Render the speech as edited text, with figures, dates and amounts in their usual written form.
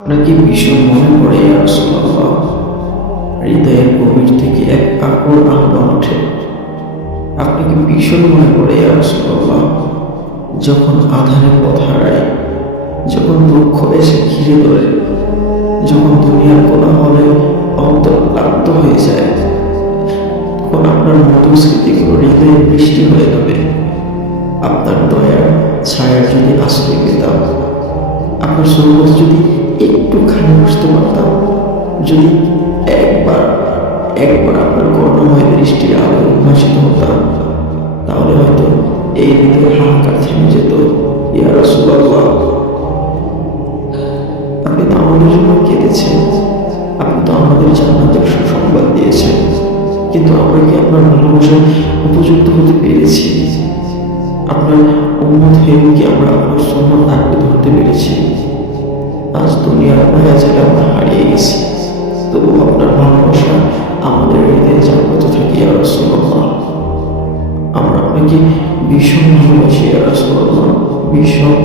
আপনাকে ভীষণ মনে পড়ে ইয়া রাসূলুল্লাহ। হৃদয়ের গভীর থেকে এক আকুল আহ্বান ওঠে, আপনাকে ভীষণ মনে পড়ে ইয়া রাসূলুল্লাহ। যখন আঁধারে পথ হারাই, যখন দুঃখ এসে ঘিরে ধরে, যখন দুনিয়ার কোলাহলে অন্তর ক্লান্ত হয়ে যায়, তখন আপনার মধুর স্মৃতিগুলো হৃদয়ে বৃষ্টি হয়ে যাবে। আপনার দয়ার ছায়ার যদি আশ্রয় পেতাম, আপনার সৌগত যদি একটুখানি বুঝতে পারতাম, যদি একবার একবার আপনার করুণাময় দৃষ্টির আলো উন্মাসিত হতাম, তাহলে হয়তো এই হৃদয়ের হাহাকার থেমে যেত। ইয়া রাসূলুল্লাহ, আপনি তো আমাদের জন্য কেঁদেছেন, আপনি তো আমাদের জান্নাতের সুসংবাদ দিয়েছেন, কিন্তু আমরা কি আপনার ভালোবাসার উপযুক্ত হতে পেরেছি? আপনার উম্মত হয়েও কি আমরা আপনার সুন্নাত আঁকড়ে ধরতে পেরেছি? আজ দুনিয়ার মায়াজালে আমরা হারিয়ে গেছি, তবু আপনার ভালোবাসা আমাদের হৃদয়ে জাগ্রত থাকে ইয়া রাসূলুল্লাহ। আমরা আপনাকে ভীষণ ভালোবাসি ইয়া রাসূলুল্লাহ, ভীষণ।